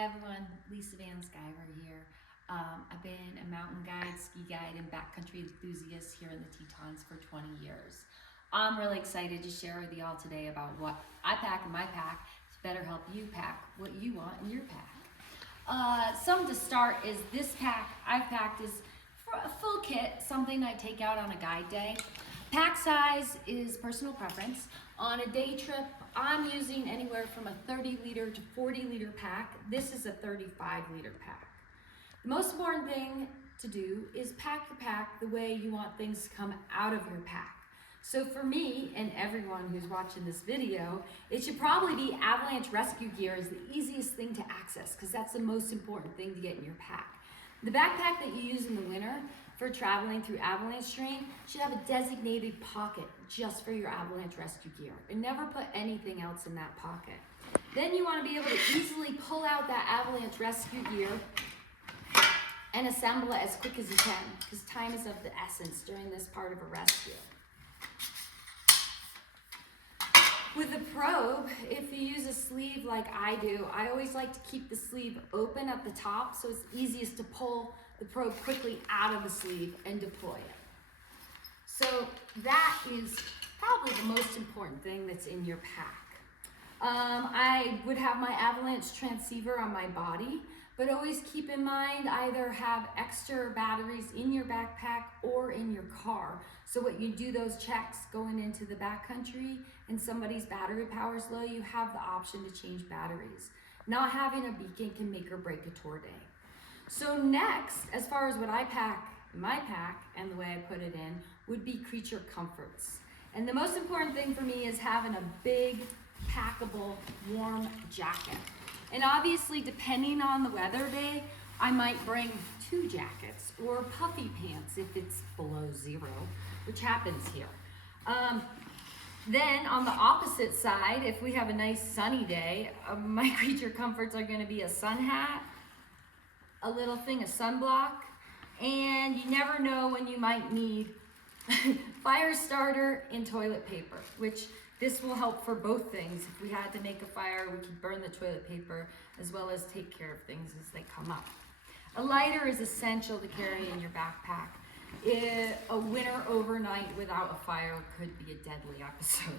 Hi everyone, Lisa Van Sciver here. I've been a mountain guide, ski guide, and backcountry enthusiast here in the Tetons for 20 years. I'm really excited to share with you all today about what I pack in my pack to better help you pack what you want in your pack. Some to start is this pack I've packed is for a full kit, something I take out on a guide day. Pack size is personal preference. On a day trip, I'm using anywhere from a 30 liter to 40 liter pack. This is a 35 liter pack. The most important thing to do is pack your pack the way you want things to come out of your pack. So for me and everyone who's watching this video, it should probably be Avalanche rescue gear is the easiest thing to access because that's the most important thing to get in your pack. The backpack that you use in the winter for traveling through avalanche terrain should have a designated pocket just for your avalanche rescue gear and never put anything else in that pocket. Then you want to be able to easily pull out that avalanche rescue gear and assemble it as quick as you can because time is of the essence during this part of a rescue. With the probe, if you use a sleeve like I do, I always like to keep the sleeve open at the top so it's easiest to pull the probe quickly out of the sleeve and deploy it. So that is probably the most important thing that's in your pack. I would have my Avalanche transceiver on my body, but always keep in mind either have extra batteries in your backpack or in your car. So when you do those checks going into the backcountry and somebody's battery power is low, you have the option to change batteries. Not having a beacon can make or break a tour day. So next, as far as what I pack in my pack and the way I put it in, would be creature comforts. And the most important thing for me is having a big, packable, warm jacket. And obviously, depending on the weather day, I might bring 2 jackets or puffy pants if it's below 0, which happens here. Then on the opposite side, if we have a nice sunny day, my creature comforts are going to be a sun hat, a little thing of sunblock, and you never know when you might need fire starter and toilet paper, which this will help for both things. If we had to make a fire, we could burn the toilet paper as well as take care of things as they come up. A lighter is essential to carry in your backpack. A winter overnight without a fire could be a deadly episode.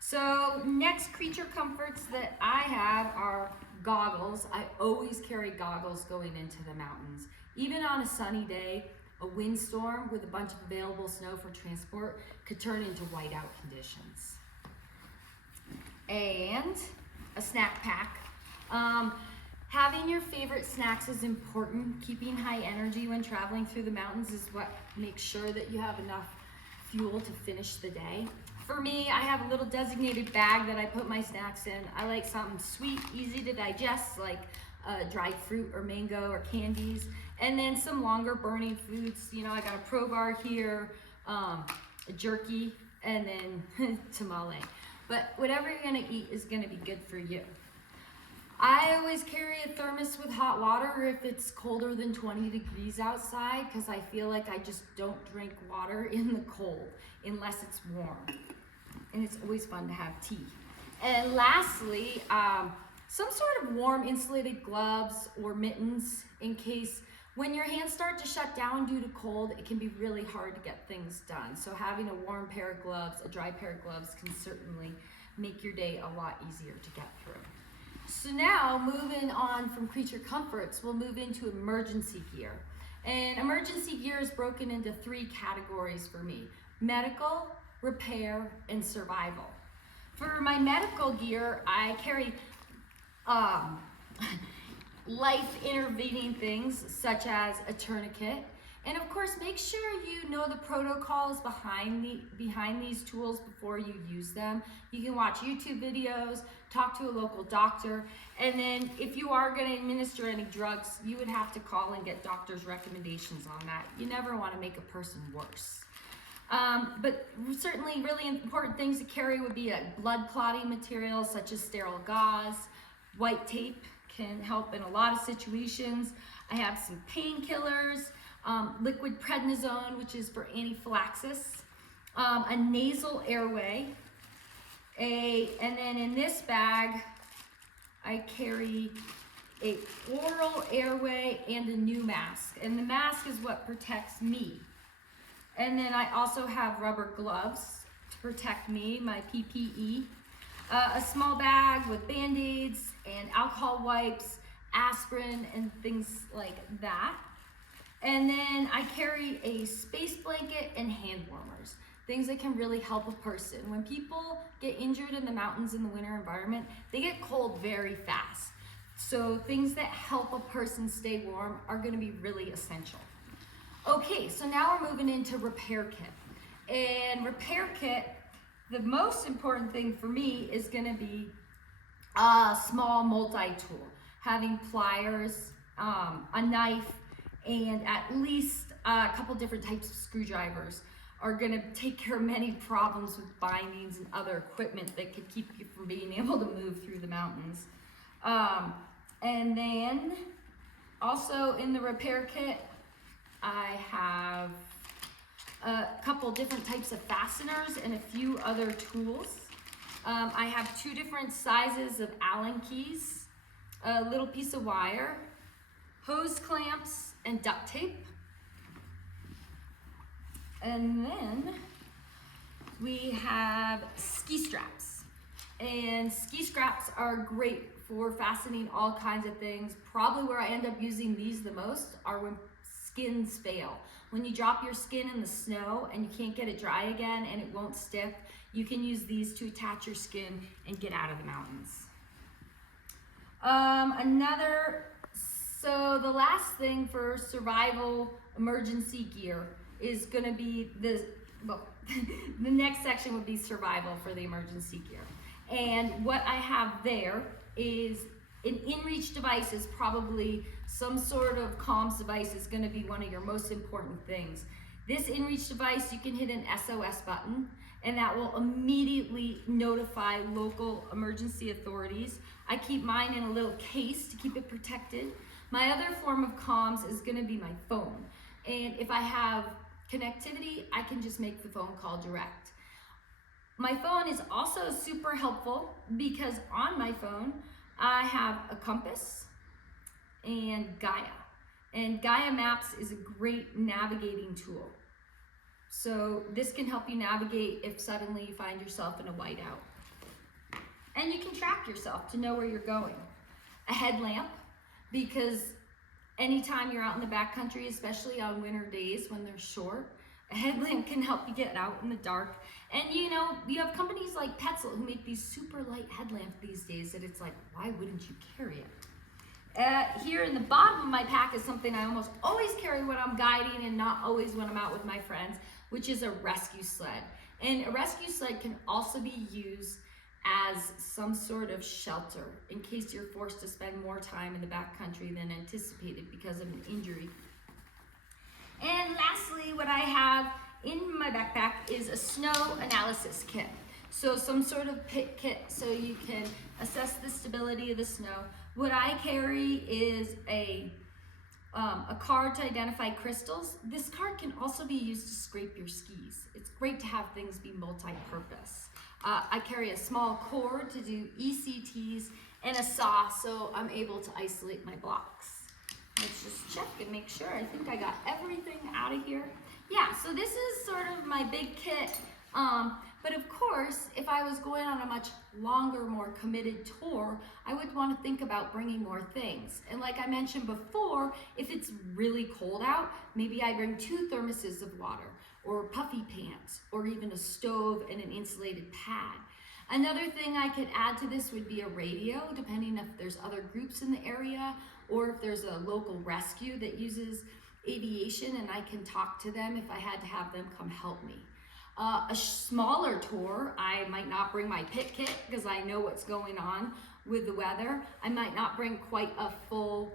So next creature comforts that I have are goggles. I always carry goggles going into the mountains. Even on a sunny day, a windstorm with a bunch of available snow for transport could turn into whiteout conditions. And a snack pack. Having your favorite snacks is important. Keeping high energy when traveling through the mountains is what makes sure that you have enough fuel to finish the day. For me, I have a little designated bag that I put my snacks in. I like something sweet, easy to digest, like dried fruit or mango or candies, and then some longer burning foods. You know, I got a Pro Bar here, a jerky, and then tamale. But whatever you're gonna eat is gonna be good for you. I always carry a thermos with hot water if it's colder than 20 degrees outside because I feel like I just don't drink water in the cold unless it's warm. And it's always fun to have tea. And lastly, some sort of warm insulated gloves or mittens in case when your hands start to shut down due to cold, it can be really hard to get things done. So having a warm pair of gloves, a dry pair of gloves can certainly make your day a lot easier to get through. So now moving on from creature comforts, we'll move into emergency gear. And emergency gear is broken into 3 categories for me: medical, repair, and survival. For my medical gear, I carry life intervening things such as a tourniquet, and of course make sure you know the protocols behind these tools before you use them. You can watch YouTube videos, talk to a local doctor, and then if you are going to administer any drugs, you would have to call and get doctor's recommendations on that. You never want to make a person worse. But certainly really important things to carry would be a blood clotting material such as sterile gauze. White tape can help in a lot of situations. I have some painkillers, liquid prednisone, which is for anaphylaxis, a nasal airway, and then in this bag I carry a oral airway, and a new mask. And the mask is what protects me. And then I also have rubber gloves to protect me, my PPE. A small bag with Band-Aids and alcohol wipes, aspirin, and things like that. And then I carry a space blanket and hand warmers, things that can really help a person. When people get injured in the mountains in the winter environment, they get cold very fast. So things that help a person stay warm are gonna be really essential. Okay, so now we're moving into repair kit. And repair kit, the most important thing for me is gonna be a small multi-tool, having pliers, a knife, and at least a couple different types of screwdrivers are gonna take care of many problems with bindings and other equipment that could keep you from being able to move through the mountains. And then also in the repair kit, I have a couple different types of fasteners and a few other tools. I have 2 different sizes of Allen keys, a little piece of wire, hose clamps, and duct tape. And then we have ski straps. And ski straps are great for fastening all kinds of things. Probably where I end up using these the most are when skins fail. When you drop your skin in the snow and you can't get it dry again and it won't stick, you can use these to attach your skin and get out of the mountains. So the last thing for survival emergency gear is gonna be the next section would be survival for the emergency gear. And what I have there is an in-reach device is probably some sort of comms device is gonna be one of your most important things. This in-reach device, you can hit an SOS button and that will immediately notify local emergency authorities. I keep mine in a little case to keep it protected. My other form of comms is gonna be my phone. And if I have connectivity, I can just make the phone call direct. My phone is also super helpful because on my phone, I have a compass and Gaia. And Gaia Maps is a great navigating tool. So this can help you navigate if suddenly you find yourself in a whiteout. And you can track yourself to know where you're going. A headlamp, because anytime you're out in the backcountry, especially on winter days when they're short, a headlamp can help you get out in the dark. And you know, you have companies like Petzl who make these super light headlamps these days that it's like, why wouldn't you carry it? Here in the bottom of my pack is something I almost always carry when I'm guiding and not always when I'm out with my friends, which is a rescue sled. And a rescue sled can also be used as some sort of shelter in case you're forced to spend more time in the backcountry than anticipated because of an injury. And lastly, what I have in my backpack is a snow analysis kit. So some sort of pit kit so you can assess the stability of the snow. What I carry is a card to identify crystals. This card can also be used to scrape your skis. It's great to have things be multi-purpose. I carry a small cord to do ECTs and a saw so I'm able to isolate my blocks. Let's just check and make sure. I think I got everything out of here. Yeah, so this is sort of my big kit. But of course, if I was going on a much longer, more committed tour, I would want to think about bringing more things. And like I mentioned before, if it's really cold out, maybe I bring 2 thermoses of water, or puffy pants, or even a stove and an insulated pad. Another thing I could add to this would be a radio, depending if there's other groups in the area, or if there's a local rescue that uses aviation and I can talk to them if I had to have them come help me. A smaller tour, I might not bring my pit kit because I know what's going on with the weather. I might not bring quite a full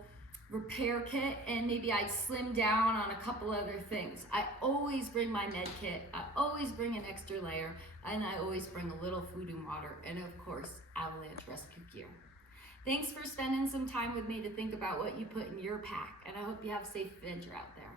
repair kit, and maybe I'd slim down on a couple other things. I always bring my med kit, I always bring an extra layer, and I always bring a little food and water, and of course, avalanche rescue gear. Thanks for spending some time with me to think about what you put in your pack, and I hope you have a safe adventure out there.